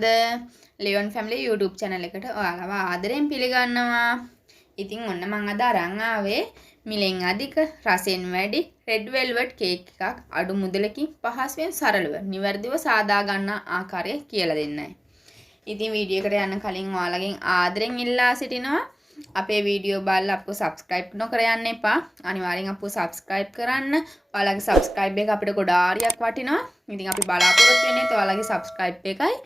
කොහොමද? ලියොන් family YouTube channel එකට ඔයාලව ආදරෙන් පිළිගන්නවා. ඉතින් ඔන්න මම අද අරන් ආවේ මිලෙන් අධික රසෙන් වැඩි රෙඩ් වෙල්වෙට් කේක් එකක් අඩු මුදලකින් පහසුවෙන් සරලව නිවැරදිව සාදා ගන්න ආකාරය කියලා දෙන්නයි. ඉතින් වීඩියෝ එකට යන්න කලින් ඔයාලගෙන් ආදරෙන් ඉල්ලා සිටිනවා අපේ වීඩියෝ බලලා අප්පු subscribe නොකර යන්න එපා. අනිවාර්යෙන් අප්පු subscribe කරන්න. ඔයාලගේ subscribe එක අපිට ගොඩාරියක් වටිනවා. ඉතින් අපි බලාපොරොත්තු වෙන්නේ ඔයාලගේ subscribe එකයි.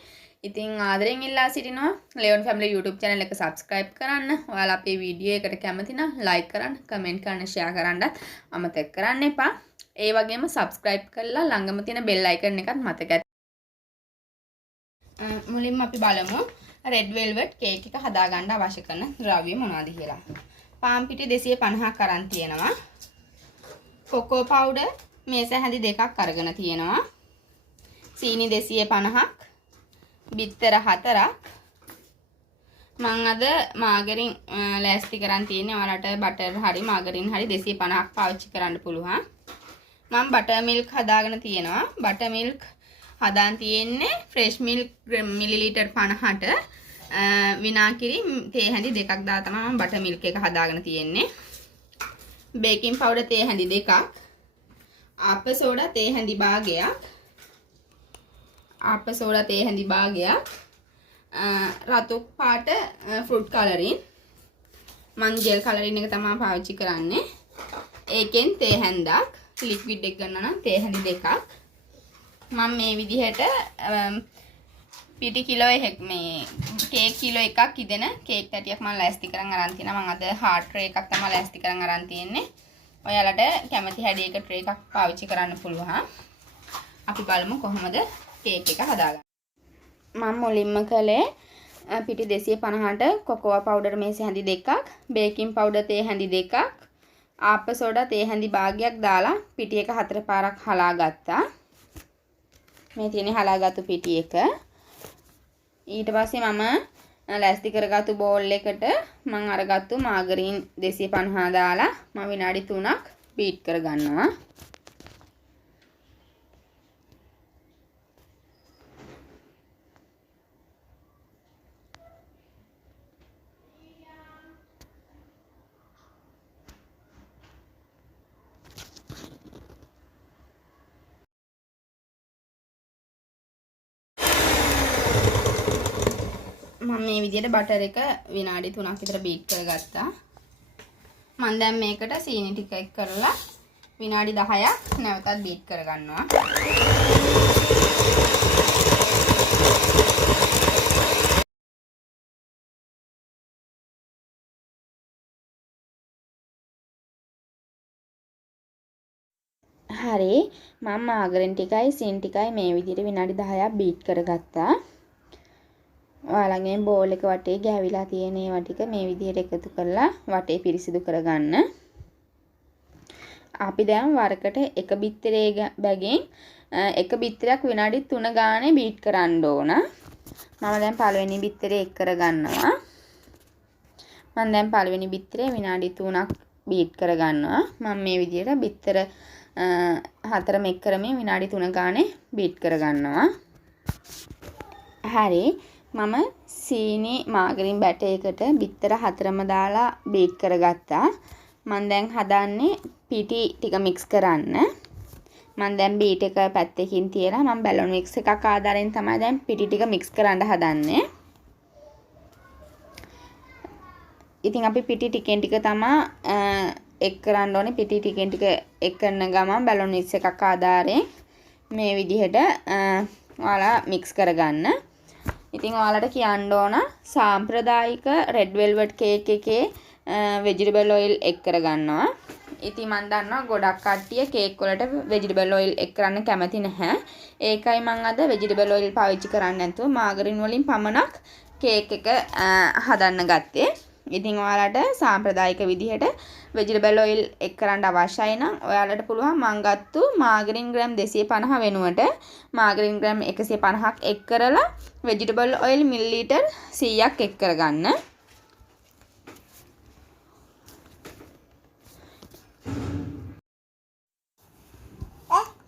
ඉතින් ආදරෙන් ඉල්ලා සිටිනවා ලියොන් ෆැමිලි YouTube channel එක subscribe කරන්න. ඔයාලා අපේ වීඩියෝ එකට කැමති නම් like කරන්න, comment කරන්න, share කරන්න අමතක කරන්න එපා. ඒ වගේම subscribe කරලා ළඟම තියෙන bell icon එකත් මතක මුලින්ම අපි බලමු red velvet cake එක හදාගන්න අවශ්‍ය කරන ද්‍රව්‍ය මොනවද කියලා. පාන් පිටි 250ක් අරන් තියෙනවා. කොකෝ පවුඩර් මේස හැඳි දෙකක් අරගෙන තියෙනවා. සීනි 250ක්, බිත්තර 4ක්. මම අද මාගරින් ලෑස්ති කරන් තියෙන්නේ. ඔයාලට බටර් හරි මාගරින් හරි 250ක් පාවිච්චි කරන්න පුළුවන්. මම බටර් මිල්ක් හදාගෙන තියෙනවා. බටර් මිල්ක් හදාන් තියෙන්නේ ෆ්‍රෙෂ් මිල්ක් මිලිලීටර් 50ට විනාකිරි තේ හැඳි දෙකක් දාලා තමයි මම බටර් මිල්ක් එක හදාගෙන තියෙන්නේ. බේකින් පවුඩර් තේ හැඳි දෙකක්, ආප සෝඩා තේ හැඳි භාගයක්, ආප සෝඩා තේ හැඳි භාගයක්, රතු පාට ෆෘට් කලරින් මම ජෙල් කලරින් එක තමයි පාවිච්චි කරන්නේ. ඒකෙන් තේ හැඳක් ලික්විඩ් එක ගන්නවා නම් තේ හැඳි දෙකක්. මම මේ විදිහට පිටි කිලෝ එකක් මේ කේක් කිලෝ එකක් ඉදෙන කේක් පැටියක් මම ලෑස්ති කරන් අරන් තියෙනවා. මම අද හાર્ට් ට්‍රේ එකක් තමයි ලෑස්ති කරන් අරන් තියෙන්නේ. ඔයාලට කැමති හැඩයක ට්‍රේ එකක් පාවිච්චි කරන්න පුළුවන්. අපි බලමු කොහොමද කේක් එක හදාගන්නේ. මම මුලින්ම කළේ පිටි 250ට කොකෝ පවුඩර් මේස හැඳි දෙකක්, බේකින් පවුඩර් තේ හැඳි දෙකක්, ආප සෝඩා තේ හැඳි භාගයක් දාලා පිටි එක 4 පාරක් හලා ගත්තා. මේ තියෙන්නේ හලාගත්තු පිටි එක. ඊට පස්සේ මම ලෑස්ති කරගත්තු බෝල් එකට මම අරගත්තු මාගරින් 250 දාලා මම විනාඩි 3ක් බීට් කරගන්නවා. මම මේ විදිහට බටර් එක විනාඩි 3ක් විතර බීට් කරගත්තා. මම දැන් මේකට සීනි ටික එක් කරලා විනාඩි 10ක් නැවතත් බීට් කරගන්නවා. හරි මම මාගරින් ටිකයි සීනි ටිකයි මේ විදිහට විනාඩි 10ක් බීට් කරගත්තා. ඔයාලගේ බෝල් එක වටේ ගෑවිලා තියෙන ඒවා ටික මේ විදිහට එකතු කරලා වටේ පිරිසිදු කරගන්න. අපි දැන් වරකට එක බිත්තරේ බැගින් එක බිත්තරයක් විනාඩි 3 ගානේ බීට් කරන්න ඕන. මම දැන් පළවෙනි බිත්තරේ එක් කරගන්නවා. මම දැන් පළවෙනි බිත්තරේ විනාඩි 3ක් බීට් කරගන්නවා. මම මේ විදිහට බිත්තර 4ම එක් කරමින් විනාඩි 3 ගානේ බීට් කරගන්නවා. හරි මම සීනි මාගරින් බැටර් එකට බිත්තර 4ම දාලා බීට් කරගත්තා. මම දැන් හදන්නේ පිටි ටික මික්ස් කරන්න. මම දැන් බීට් එක පැත්තකින් තියලා මම බැලුන් මික්ස් එකක් ආදාරෙන් තමයි දැන් පිටි ටික මික්ස් කරන්න හදන්නේ. ඉතින් අපි පිටි ටිකෙන් ටික තමයි එක් කරන්න ඕනේ. පිටි ටිකෙන් ටික එක් කරන ගමන් බැලුන් මික්ස් එකක් ආදාරෙන් මේ විදිහට ඔයාලා මික්ස් කරගන්න. ඉතින් ඔයාලට කියන්න ඕන සාම්ප්‍රදායික රෙඩ් වෙල්වෙට් කේක් එකේ වෙජිටබල් ඔයිල් එක් කරගන්නවා. ඉතින් මම දන්නවා ගොඩක් කට්ටිය කේක් වලට වෙජිටබල් ඔයිල් එක් කරන්න කැමති නැහැ. ඒකයි මම අද වෙජිටබල් ඔයිල් පාවිච්චි කරන්නේ නැතුව මාගරින් වලින් පමණක් කේක් එක හදන්න ගත්තේ. ඉතින් ඔයාලට සාම්ප්‍රදායික විදිහට වෙජිටබල් ඔයිල් එක් කරන්න අවශ්‍යයි නම් ඔයාලට පුළුවන් මම ගත්තු මාගරින් ග්‍රෑම් 250 වෙනුවට මාගරින් ග්‍රෑම් 150ක් එක් කරලා වෙජිටබල් ඔයිල් මිලිලීටර් 100ක් එක් කරගන්න.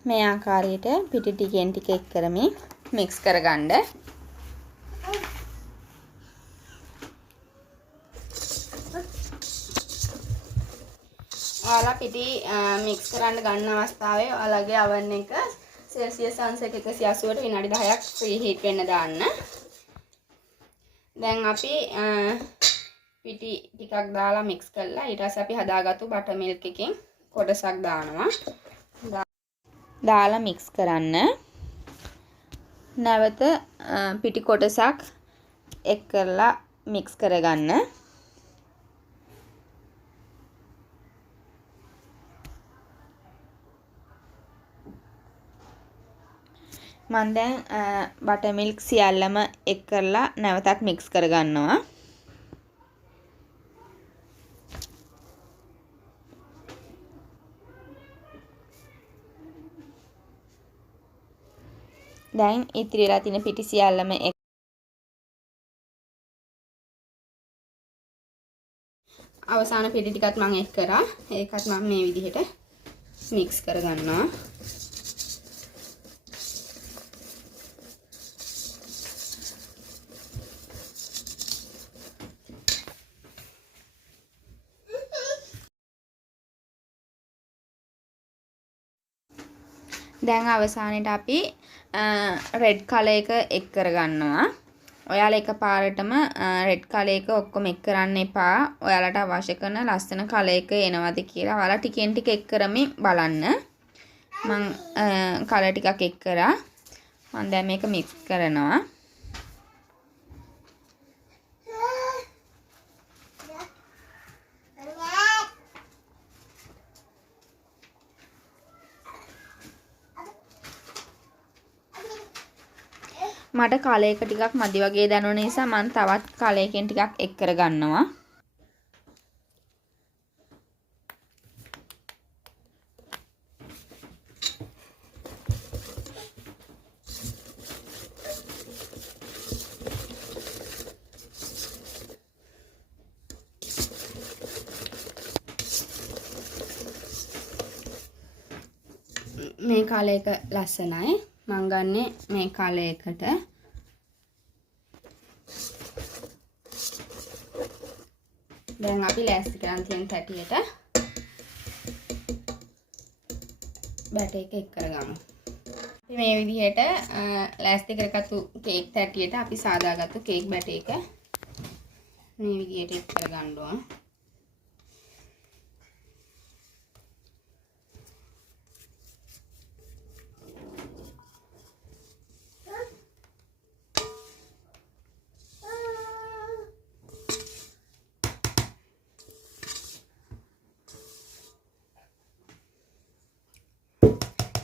මේ ආකාරයට පිටි ටිකෙන් ටික එක් කරමින් මික්ස් කරගන්න. ඔයාලා පිටි මික්ස් කරන්න ගන්න අවස්ථාවේ ඔයාලගේ oven එක සෙල්සියස් අංශ 180ට විනාඩි 10ක් ප්‍රී හීට් වෙන්න දාන්න. දැන් අපි පිටි ටිකක් දාලා මික්ස් කරලා ඊට පස්සේ අපි හදාගත්තු බටර් මිල්ක් එකෙන් කොටසක් දානවා. දාලා මික්ස් කරන්න. නැවත පිටි කොටසක් එක් කරලා මික්ස් කරගන්න. මම දැන් බටර් මිල්ක් සියල්ලම එක් කරලා නැවතත් මික්ස් කරගන්නවා. දැන් ඉතිරිලා තියෙන පිටි සියල්ලම අවසාන පිටි ටිකත් මම එක් කරා. ඒකත් මම මේ විදිහට මික්ස් කරගන්නවා. දැන් අවසානයේට අපි රෙඩ් කලර් එක එක් කරගන්නවා. ඔයාලා එකපාරටම රෙඩ් කලර් එක ඔක්කොම එක් කරන්න එපා. ඔයාලට අවශ්‍ය කරන ලස්සන කලර් එක එනවද කියලා ඔයාලා ටිකෙන් ටික එක් කරමින් බලන්න. මම කලර් ටිකක් එක් කරා. මම දැන් මේක මික්ස් කරනවා. මට කලයක ටිකක් මදි වගේ දැනුන නිසා මම තවත් කලයකින් ටිකක් එක් කරගන්නවා. මේ කලයක ලස්සනයි. මම ගන්නෙ මේ කලයකට. දැන් අපි ලෑස්ති කරන් තියෙන තැටියට බැටර් එක එක් කරගමු. අපි මේ විදිහට ලෑස්ති කරගත්තු කේක් තැටියට අපි සාදාගත්තු කේක් බැටර් එක මේ විදිහට එක් කරගන්න ඕන.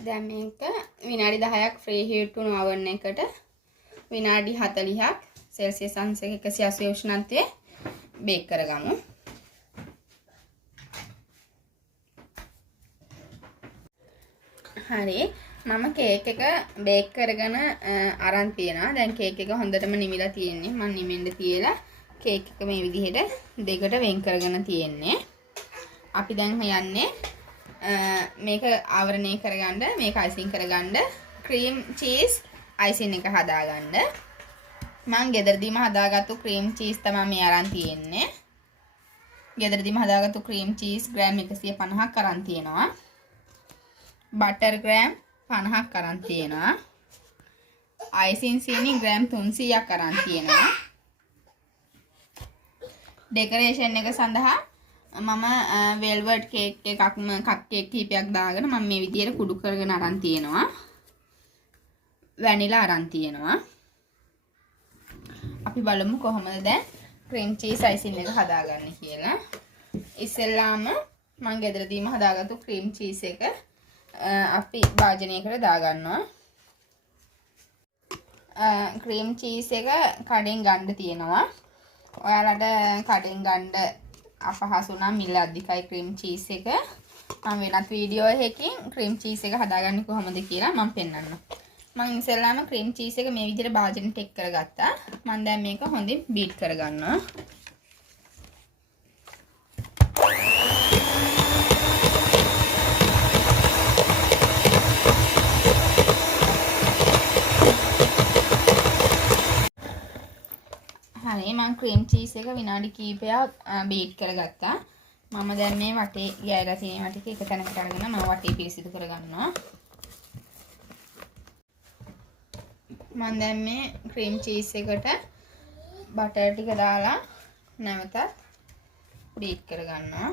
දැන් මේක විනාඩි 10ක් ෆ්‍රී හීට් වුණු oven එකට විනාඩි 40ක් සෙල්සියස් අංශ 180 උෂ්ණත්වයේ බේක් කරගමු. හරි මම කේක් එක බේක් කරගෙන අරන් තියනවා. දැන් කේක් එක හොඳටම නිමිලා තියෙන්නේ. මම නිමෙන්න තියලා කේක් එක මේ විදිහට දෙකට වෙන් කරගෙන තියෙන්නේ. අපි දැන් යන්නේ මේක ආවරණය කරගන්න, මේක අයිසිං කරගන්න, ක්‍රීම් චීස් අයිසිං එක හදාගන්න. මම ගෙදරදීම හදාගත්තු ක්‍රීම් චීස් තමයි මේ අරන් තියෙන්නේ. ගෙදරදීම හදාගත්තු ක්‍රීම් චීස් ග්‍රෑම් 150ක් අරන් තියෙනවා. බටර් ග්‍රෑම් 50ක් අරන් තියෙනවා. අයිසිං සීනි ග්‍රෑම් 300ක් අරන් තියෙනවා. ඩෙකරේෂන් එක සඳහා මම වෙල්වට් කේක් එකක්ම කප් කේක් කීපයක් දාගෙන මම මේ විදිහට කුඩු කරගෙන අරන් තියෙනවා. වැනිලා අරන් තියෙනවා. අපි බලමු කොහොමද දැන් ක්‍රීම් චීස් අයිසින් එක හදාගන්නේ කියලා. ඉස්සෙල්ලාම මම ගෙදරදීම හදාගත්තු ක්‍රීම් චීස් එක අපි භාජනයකට දාගන්නවා. ක්‍රීම් චීස් එක කඩෙන් ගන්න තියෙනවා. ඔයාලට කඩෙන් ගන්න අපහසු නම් මිල අධිකයි ක්‍රීම් චීස් එක. මම වෙනත් වීඩියෝ එකකින් ක්‍රීම් චීස් එක හදාගන්නේ කොහොමද කියලා මම පෙන්නන්නම්. මම ඉස්සෙල්ලාම ක්‍රීම් චීස් එක මේ විදිහට භාජනෙට එක් කරගත්තා. මම දැන් මේක හොඳින් බීට් කරගන්නවා. හරි මම ක්‍රීම් චීස් එක විනාඩි කිහිපයක් බීට් කරගත්තා. මම දැන් මේ වටේ ගෑරලා තියෙන වටේ එක තැනකට අරගෙන මම වටේ පිරිසිදු කරගන්නවා. මම දැන් මේ ක්‍රීම් චීස් එකට බටර් ටික දාලා නැවතත් බීට් කරගන්නවා.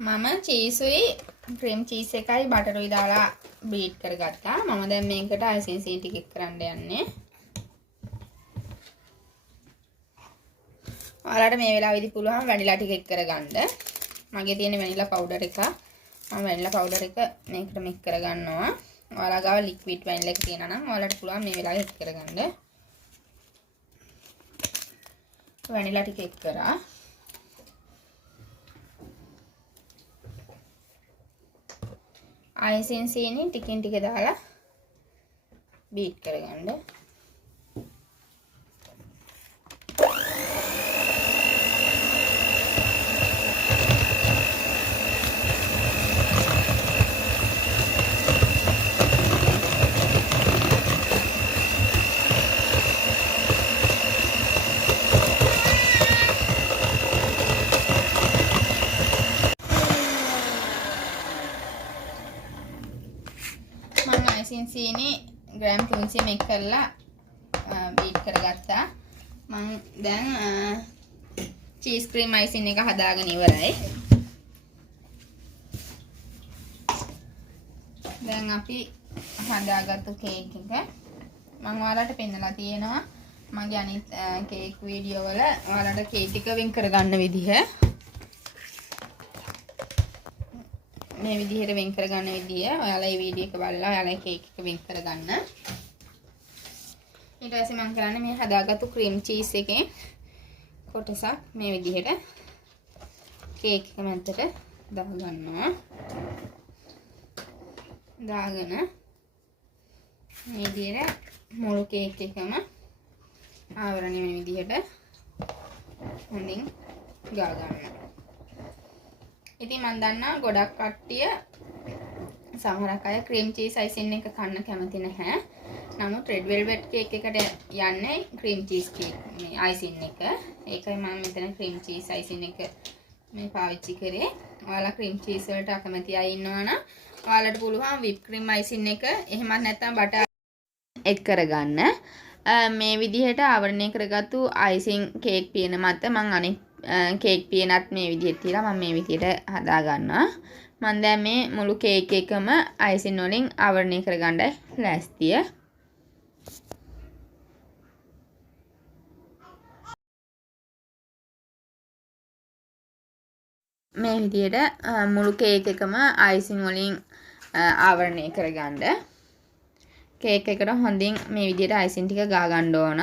මම චීසුයි ක්‍රීම් චීස් එකයි බටරුයි දාලා බීට් කරගත්තා. මම දැන් මේකට අයිසින් සීන් ටික එක් කරන්න යන්නේ. ඔයාලට මේ වෙලාවේදී පුළුවන් වැනිලා ටික එක් කරගන්න. මගේ තියෙන වැනිලා පවුඩර් එක. මම වැනිලා පවුඩර් එක මේකට මික්ස් කරගන්නවා. ඔයාලා ගාව ලික්විඩ් වැනිලා එක තියෙනවා නම් ඔයාලට පුළුවන් මේ වෙලාවේ එක් කරගන්න. වැනිලා ටික එක් කරා. අයිසින් සීනි ටිකින් ටික දාලා බීට් කරගන්න. සීනි ග්‍රෑම් 300 මේක කරලා බීට් කරගත්තා. මම දැන් චීස් ක්‍රීම් අයිසින් එක හදාගෙන ඉවරයි. දැන් අපි හදාගත්තු කේක් එක මම ඔයාලට පෙන්නලා තියෙනවා මගේ අනිත් කේක් වීඩියෝ වල ඔයාලට කේක් ටික වෙන් කරගන්න විදිහ. මේ විදිහට වෙන් කරගන්න විදිය ඔයාලා මේ වීඩියෝ එක බලලා ඔයාලා කේක් එක වෙන් කරගන්න. ඊට පස්සේ මම කරන්නේ මේ හදාගත්තු ක්‍රීම් චීස් එකෙන් කොටසක් මේ විදිහට කේක් එක මැදට දාගන්නවා. දාගෙන මේ විදිහට මුළු කේක් එකම ආවරණය වෙන විදිහට හොඳින් ගා ගන්නවා. ඉතින් මම දන්නා ගොඩක් කට්ටිය සමහරක් අය ක්‍රීම් චීස් අයිසින් එක කන්න කැමති නැහැ. නමුත් රෙඩ් වෙල්වෙට් කේක් එකට යන්නේ ක්‍රීම් චීස් කේක් මේ අයිසින් එක. ඒකයි මම මෙතන ක්‍රීම් චීස් අයිසින් එක මේ පාවිච්චි කරේ. ඔයාලා ක්‍රීම් චීස් වලට අකමැති අය ඉන්නවා නම් ඔයාලට පුළුවන් විප් ක්‍රීම් අයිසින් එක එහෙමත් නැත්නම් බටර් එක් කරගන්න. මේ විදිහට ආවරණය කරගත්තු අයිසින් කේක් පියන මත මම අනිත් කේක් පියනත් මේ විදිහට තියලා මම මේ විදිහට හදා ගන්නවා. මම දැන් මේ මුළු කේක් එකම අයිසින් වලින් ආවරණය කරගන්නයි ලෑස්තිය. මේ විදිහට මුළු කේක් එකම අයිසින් වලින් ආවරණය කරගන්න. කේක් එකට හොඳින් මේ විදිහට අයිසින් ටික ගා ගන්න ඕන.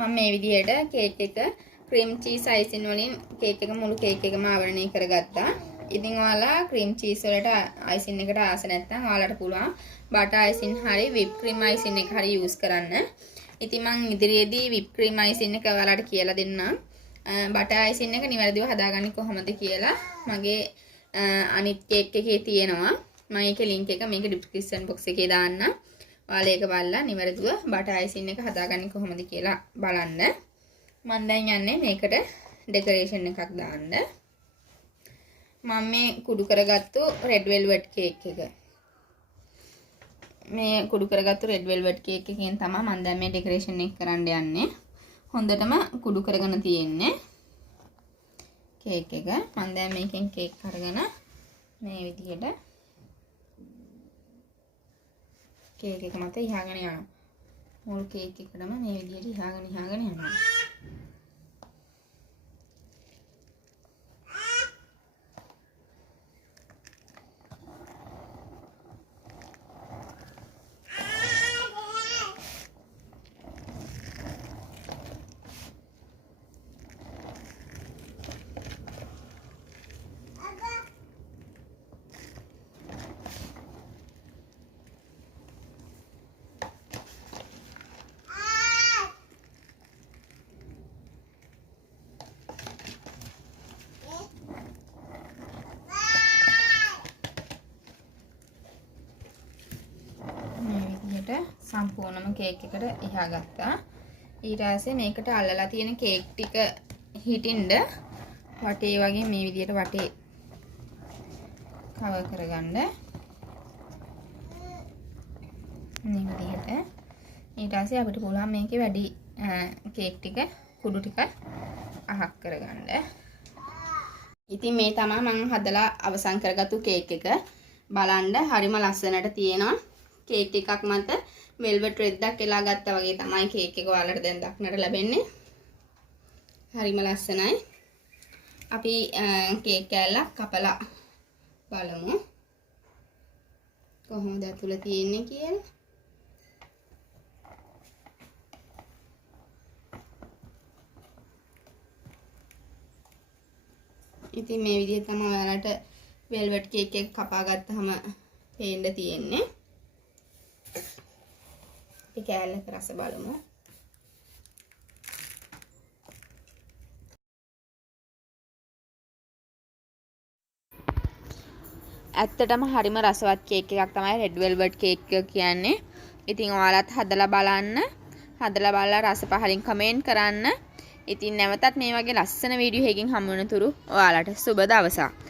මම මේ විදිහට කේක් එක ක්‍රීම් චීස් අයිසින් වලින් කේක් එක මුළු කේක් එකම ආවරණය කරගත්තා. ඉතින් ඔයාලා ක්‍රීම් චීස් වලට අයිසින් එකට ආස නැත්නම් ඔයාලට පුළුවන් බටර් අයිසින් හරි විප් ක්‍රීම් අයිසින් එක හරි යූස් කරන්න. ඉතින් මම ඉදිරියේදී විප් ක්‍රීම් අයිසින් එක ඔයාලට කියලා දෙන්නම්. බටර් අයිසින් එක නිවැරදිව හදාගන්නේ කොහොමද කියලා මගේ අනිත් කේක් එකේ තියෙනවා. මම ඒකේ ලින්ක් එක මේක ඩිස්ක්‍රිප්ෂන් බොක්ස් එකේ දාන්නම්. ඔයාලා ඒක බලලා නිවැරදිව බටර් අයිසින් එක හදාගන්නේ කොහොමද කියලා බලන්න. මම දැන් යන්නේ මේකට ඩෙකොරේෂන් එකක් දාන්න. මම මේ කුඩු කරගත්තු රෙඩ් වෙල්වෙට් කේක් එක. මේ කුඩු කරගත්තු රෙඩ් වෙල්වෙට් කේක් එකෙන් තමයි මම දැන් මේ ඩෙකොරේෂන් එක කරන්න යන්නේ. හොඳටම කුඩු කරගෙන තියෙන්නේ කේක් එක. මම දැන් මේකෙන් කේක් අරගෙන මේ විදිහට කේක් එක මත ඉහාගෙන යනවා. මුළු කේක් එකටම මේ විදිහට ඉහාගෙන යනවා. සම්පූර්ණම කේක් එකට එහා ගත්තා. ඊට පස්සේ මේකට අල්ලලා තියෙන කේක් ටික හිටින්න වටේ වගේ මේ විදිහට වටේ කවර් කරගන්න. මේ විදිහට. ඊට පස්සේ අපිට පුළුවන් මේකේ වැඩි කේක් ටික කුඩු ටික අහක් කරගන්න. ඉතින් මේ තමයි මම හදලා අවසන් කරගත්තු කේක් එක. බලන්න හරිම ලස්සනට තියෙනවා. කේක් එකක් මත වෙල්වෙට් රෙද්දක් එලා ගත්තා වගේ තමයි කේක් එක ඔයාලට දැන් දක්නට ලැබෙන්නේ. හරිම ලස්සනයි. අපි කේක් කෑල්ලක් කපලා බලමු කොහොමද ඇතුළේ තියෙන්නේ කියලා. ඉතින් මේ විදිහට තමයි ඔයාලට වෙල්වෙට් කේක් එක කපා ගත්තාම පේන්න තියෙන්නේ. අපි කෑල්ලක රස බලමු. ඇත්තටම හරිම රසවත් කේක් එකක් තමයි රෙඩ් වෙල්වෙට් කේක් එක කියන්නේ. ඉතින් ඔයාලත් හදලා බලන්න. හදලා බලලා රස පහලින් කමෙන්ට් කරන්න. ඉතින් නැවතත් මේ වගේ ලස්සන වීඩියෝ එකකින් හමු වෙන තුරු ඔයාලට සුබ දවසක්.